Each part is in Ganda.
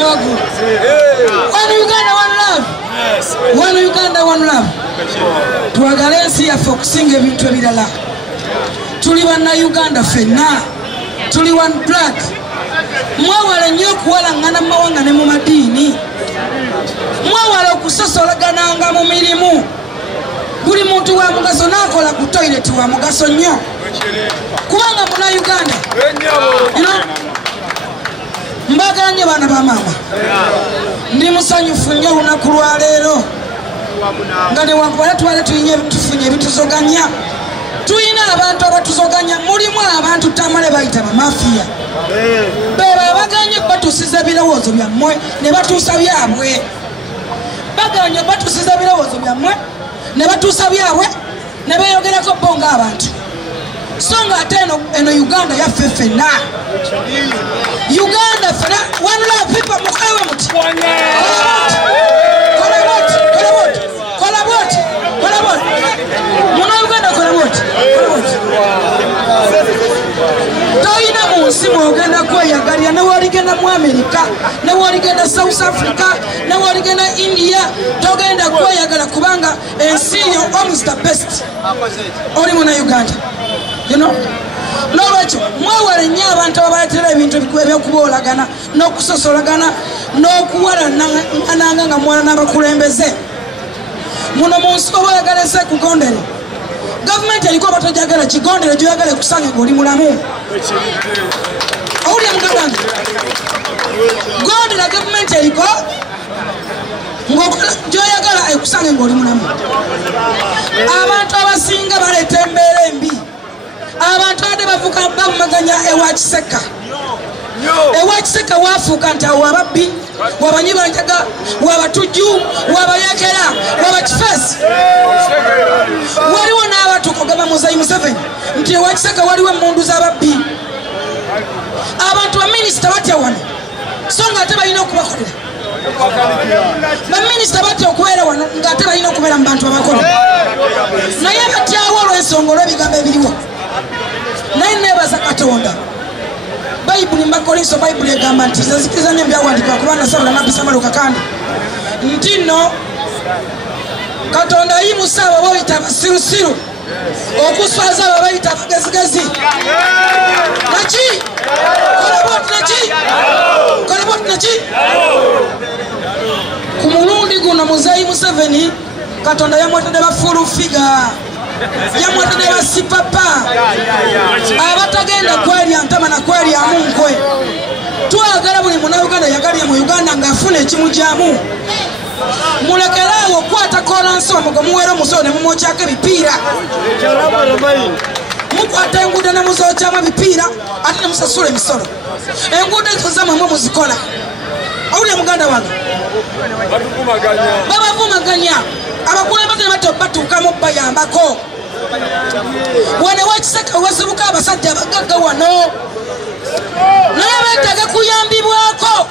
One Uganda, one love. One Uganda, one love. Twagala ensi yaffe okusinga ebintu ebirala. Tuli banna Uganda ffenna. Tuli one blood. Mwawala nnyo okuwalaŋŋana mu mawanga ne mu madiini. Mwawala okusosolagananga mu mirimu. Buli muntu wa mugaso n'akola ku toilet wa mugaso nnyo. Kubanga muna Uganda. Mbagala nnyo baana ba maama. Ndi musanyufu nnyo olunaku lwa leero. Nga newankubadde twali tufunye ebituzoganya. Tuyina abantu abatuzoganya, mulimu abantu tamale bayita bamafiya. Beba baganye batusiza ebirowoozo byammwe ne batuusa byabwe. Baganye batusiza ebirowoozo byammwe ne batuusa byabwe ne beeyogerako bo ng'abantu. So nga ate eno Uganda yaffe ffenna. Uganda ffenna, one love people mukolewe muti. Muna Uganda kola boti. Toyina mu nsi mwogenda kweyagalira ne waligenda mu America, ne waligenda South Africa, ne waligenda India, togenda kweyagala kubanga ensi yo almost the best. Oli muna Uganda. You know? Lolwekyo mwewale nnyo abantu abaleetera ebintu ebyokuboolagana n'okusosolagana n'okuwalananga nga mwana n'abakulembeze. Muno mu nsi oba oyagala ensi ekugondere. Gavumenti eriko abatojagala kigondere gyoyagala ekusange ng'oli mulamu. Owulira muganda wange? Gondera gavumenti eriko gyoyagala ekusange ng'oli mulamu. Abantu abasinga baleeta embeera embi. Abantu ade bavuga bavumaganya ewa Kiseka. Ewa Kiseka waafuuka nti awo ababbi, wabanyibanjaga, wabatujju, wabayekera, wabakifeesi. Waliwo n'abatuuka ogamba Muzayi Museveni nti ewa Kiseka waliwo emmundu z'ababbi. Abantu baminisita batya wano so ng'ate balina okubakolera. Baminisita batya okubeera wano ng'ate balina okubeera mu bantu abakolera. Naye batyawo olw'ensonga olw'ebigambo ebiriwo. Naye neebaza Katonda. Bayibuli mbakolinso Bayibuli egamba nti nzikiriza nnyo ebyawandiikibwa kubanga Sawula nabbi Samaluka kandi nti nno Katonda ayimusa abo bayita abasirusiru okuswaza abo bayita abagezigezi. Naki? Kolaboti naki? Ku mulundi guno Muzayi Museveni Katonda yamwetedde bafulu figa. Yamwetedde basipapa abatagenda kwerya ntama na kwerya munkwe. Twagala buli munauganda yagalya mu Uganda ng'afuna ekimugyamu. Mulekerawo okwata kolansi omugo muwera omusolo ne mumwokyako ebipiira. Mukwata enguudo ne muzokyamu ebipiira ate ne musasula emisolo. Enguudo ezo zammwe muzikola. Owulira muganda wange? Babavumaganya. Abakulembeze ne batuukamu bayambako. Wane wa Kiseka wasibuka abasajja abagagga wano. Naye beetaaga kuyambibwako.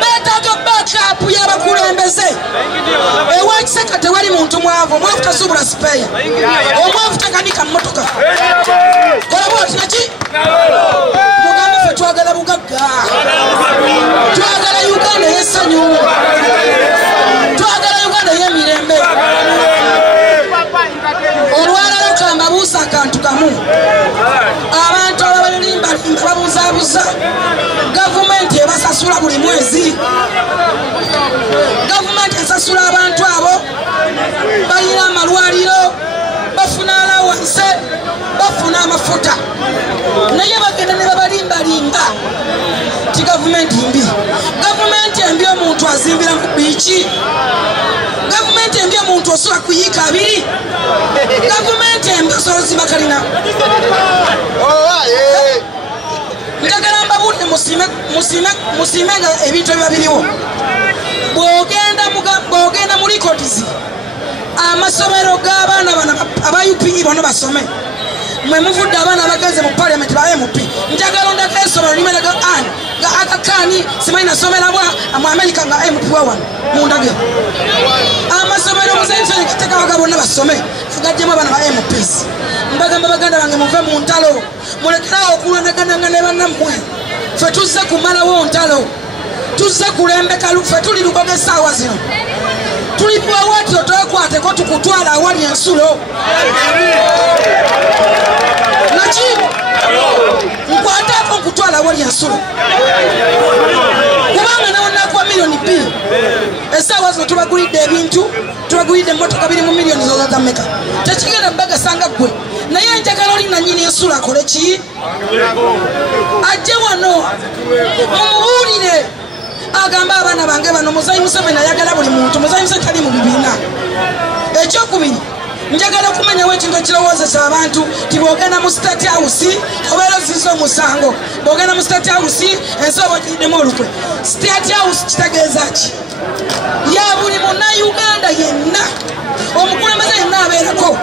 Beetaaga backup y'abakulembeze. Ewa Kiseka tewali muntu mwavu. Omwavu tasubula sipeya. Omwavu takanika mu mmotoka. Kola bwoti naki? Mugambe ffe twagala bugagga. Twagala Uganda y'essanyu. Twagala Uganda y'emirembe. Olwalala kambabuusa akantu kamu. Abantu abalimbalimba babuzaabuza gavumenti ebasasula buli mwezi. Gavumenti esasula abantu abo balina amalwaliro, bafuna alawanse, bafuna amafuta. Naye bagenda ne babalimbalimba ti gavumenti mbi. Gavumenti embi omuntu azimbira ku biiki. Gavumenti embi omuntu osobola kuyiika abiri. Gavumenti embi osobola ziba kalina. Njagala mbabuulire musime nga ebintu ebiba biriwo. Bw'ogenda mu likodizi amasomero g'abaana bano aba UPE bano basome. Mwe muvudde abaana abagenze mu parliament ba MP. Njagala ondako essomero limera ga ani ga akakani simanyi nasomera mu America nga MP wa wano mundage. Amasomero muzenze kiteka bagabona basome agajjemu abana ba MPs. Mbagamba baganda bange muve mu ntalo mulekerawo okulondagana ne bannammwe. ffe tuzze kumalawo ntalo tuzze kulembeka ffe tuli lugoge essaawa zino tuli bwawatiro twekwateko tukutwala awali ensulo naki nkwateko nkutwala awali ensulo kubanga nawonakuwa miliyoni 2 essaawa zino tubagulidde ebintu tubagulidde emmotoka biri mu miliyoni zozatameka tekigenda bagasanga gwe naye njagala oli nanyini ensulo akole ki ajje wano mumubuulire agamba abaana bange bano Muzayi Museveni ayagala buli muntu Muzayi Museveni tali mu bibiina ekyokubiri njagala okumanyawo ekintu ekirowoozesa abantu tibogenda mu State House obeera oziza omusango bogenda mu State House ensi oba ogiddemu olukwe State House kitegeeza ki ya buli munnayuganda yenna omukulembeze yenna abeerako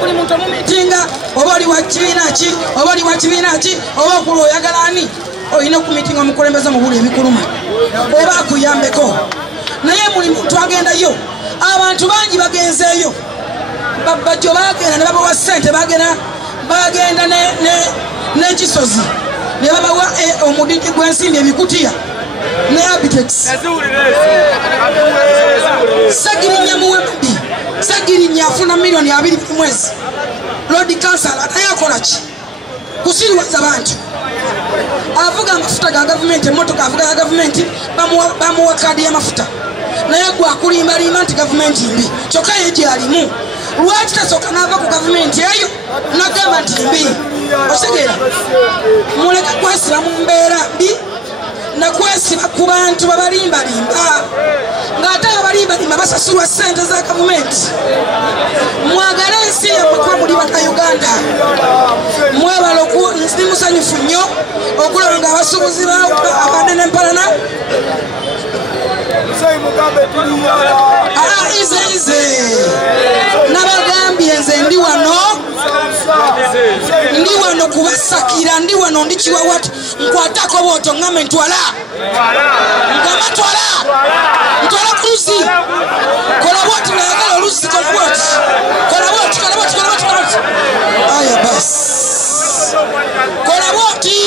buli muntu omumitinga oba oli wa kibiina ki oba oli wa kibiina ki oba okulu oyagala ani olina okumitinga omukulembeze mubuli ebikuluma oba akuyambeko naye muli muntu agendayo abantu bangi bagenzeeyo bajjo bagenda ne babawa ssente bagenda n'ekisozi ne babawa omudigi gw'ensimbi ebikutiya ne Abitex Sagirinya muwembi Sagirinya afuna miliyoni 2 buli mwezi Lord Council naye akola ki kusiriwaza abantu avuga amafuta ga government emotoka avuga ya government bamuwa kadi y'amafuta naye gwakulimbalimba nti government mbi kyokka yeje alimu lwaki tasooka n'ava ku government eyo nagamba nti mbi osegeera muleka kwesiba mu mbeera mbi nakwesiba ku bantu babalimbalimba ng'ate abalimbalimba basasulwa ssente za gavumenti mwagala ensi yammwe kuba muli bannayuganda mwebala ndi musanyufu nnyo okulaba nga abasuubuzi abanene empalana ize nabagambye nze ndi wano kubasakira ndi wano ndi kiwawatu nkwatako bwoto ngame ntwala ntwala ku luzi kola bwoti nayagala oluzi kola bwoti aya basi kola bwoti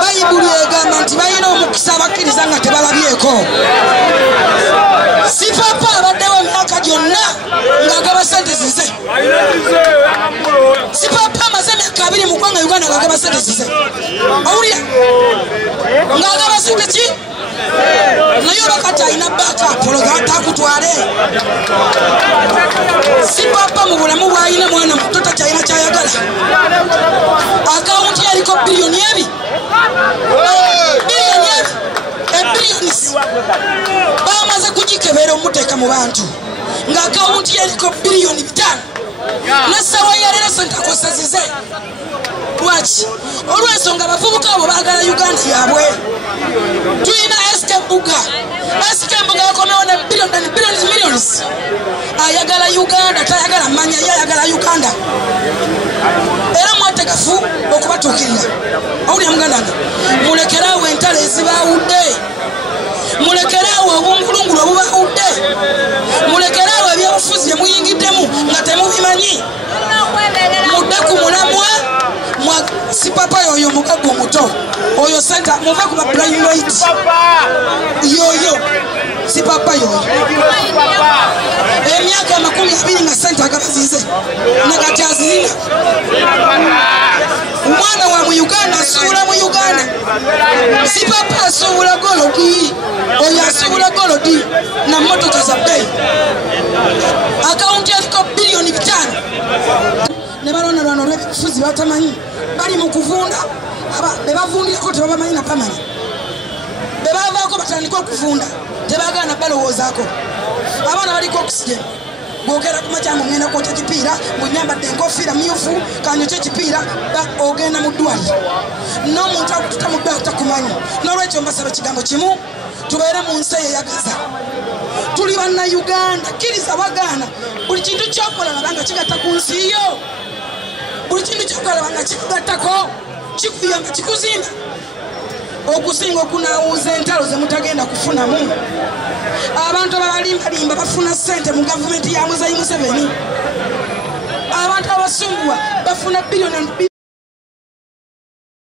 bayibuli egamba nti balina omukisa abakkiriza nga tebalabyeko si papa abaddewo emyaka gyonna ng'agaba sente zize si papa amaze emyaka 2 mu ggwanga Uganda ng'agaba sente zize owulira ng'agaba sente ki naye olwakati alina bakaapolo gatakutwale si papa mu bulamu bw'alina mwana muto takyalina kyayagala akawunti yaliko biliyoni ebi bamaze kugikebera omuteeka mu bantu ng'akawunti yaliko biliyoni 5 n'essaawa yaleero sente akosazize lwaki olw'ensonga abavubuka abo baagala Uganda yaabwe tulina SK Mbuga yakomewo ne billions ayagala Uganda tayagala manya ye ayagala Uganda era mwategafu okubatuukirira owulira mugandange mulekerawo entalo ezibawudde mulekerawo obungulungulu obubawudde mulekerawo ebyobufuzi bye muyingiddemu nga temubimanyi mudde ku mulamwa si papa yoyo omugagga omuto oyo senta muve ku baprime yoyo si papa yoyo emyaka 20 nga sente agabazize nagati azirina omwana wa mu Uganda asuubula mu Uganda si papa asuubula golodi oyo asuubula golodi na motoka za bei akawunti yaliko biliyoni 5 ne balona lwano olw'ebyobufuzi batamanyi bali mu kuvunda bebavundirako tebabamanyi na pamanyi bebavaako batandika okuvunda tebagaana balowoozaako abaana baliko oxygen bwogera ku makyama ogenda kwota ekipiira bwenyambadde enkofiira myufu kanyokya ekipiira ogenda mu ddwaliro n'omuntu akututa mu ddwaliro takumanyi n'olwekyo mbasaba ekigambo kimu tubeere mu nsi eyeyagaza tuli bannayuganda kkiriza wagaana buli kintu kyokola labanga kigatta ku nsi yo buli kintu kyokola labanga kikugattako kikuyamba kikuzimba okusinga okunaawuuza entalo ze mutagenda kufunamu abantu ababalimbalimba bafuna ssente mu gavumenti ya Muzayi Museveni abantu abasumbuwa bafuna biliyoni